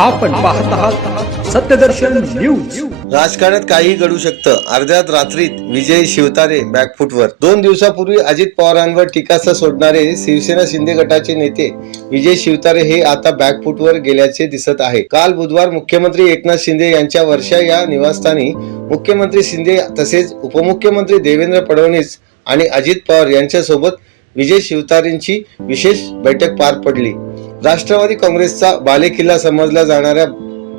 आपण पाहत आहात सत्यदर्शन न्यूज। राजकारणात काही घडू शकतं। अर्ध्यात रात्रीत विजय शिवतारे बॅकफुटवर। 2 दिवसापूर्वी अजित पवारांवर टीकास्त्र सोडणारे शिवसेना शिंदे गटाचे नेते विजय शिवतारे हे आता बॅकफुटवर गेल्याचे दिसत आहे। काल बुधवार मुख्यमंत्री एकनाथ शिंदे यांच्या वर्षा या निवासस्थानी मुख्यमंत्री शिंदे तसेच उपमुख्यमंत्री देवेंद्र फडणवीस आणि अजित पवार यांच्यासोबत विजय शिवतारेंची विशेष बैठक पार पडली। राष्ट्रवादी काँग्रेसचा बालेकिल्ला समजल्या जाणाऱ्या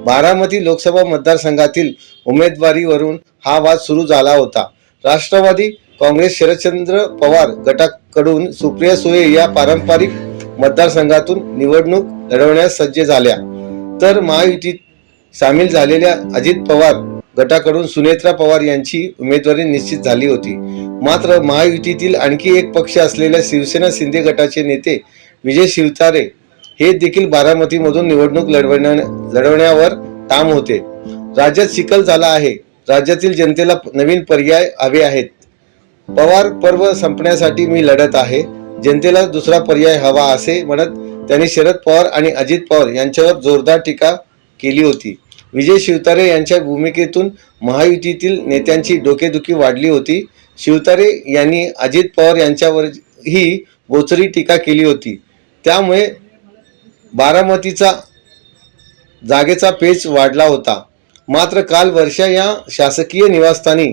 बारामती लोकसभा मतदारसंघातील उमेदवारीवरून हा वाद सुरू झाला होता। राष्ट्रवादी काँग्रेस शरदचंद्र पवार गटाकडून सुप्रिया सुळे या पारंपरिक मतदारसंघातून निवडणूक लढवण्यास सज्ज झाल्या, तर महायुतीत सामील झालेल्या अजित पवार गटाकडून सुनेत्रा पवार यांची उमेदवारी निश्चित झाली होती। मात्र महायुतीतील आणखी एक पक्ष असलेल्या शिवसेना शिंदे गटाचे नेते विजय शिवतारे हे देखील बारामतीमधून निवडणूक लढवण्यावर ठाम होते। राज्यात चिखल झाला आहे। राज्यातील जनतेला नवीन पर्याय हवे आहेत। पवार पर्व संपण्यासाठी मी लढत आहे, जनतेला दुसरा पर्याय हवा असे म्हणत त्यांनी शरद पवार आणि अजित पवार यांच्यावर जोरदार टीका केली होती। विजय शिवतारे यांच्या भूमिकेतून महायुतीतील नेत्यांची डोकेदुखी वाढली होती। शिवतारे यांनी अजित पवार यांच्यावरही बोचरी टीका केली होती। त्यामुळे बारामतीचा जागेचा पेच वाढला होता। मात्र काल वर्षा या शासकीय निवासस्थानी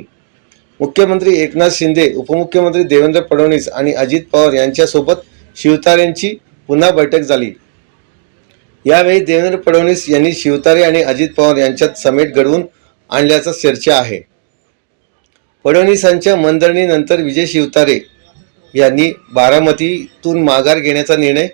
मुख्यमंत्री एकनाथ शिंदे, उपमुख्यमंत्री देवेंद्र फडणवीस आणि अजित पवार यांच्यासोबत शिवतारेंची पुन्हा बैठक झाली। यावेळी देवेंद्र फडणवीस यांनी शिवतारे आणि अजित पवार यांच्यात समेट घडवून आणल्याचा चर्चा आहे। फडणवीसांच्या मनधरणीनंतर विजय शिवतारे यांनी बारामतीतून माघार घेण्याचा निर्णय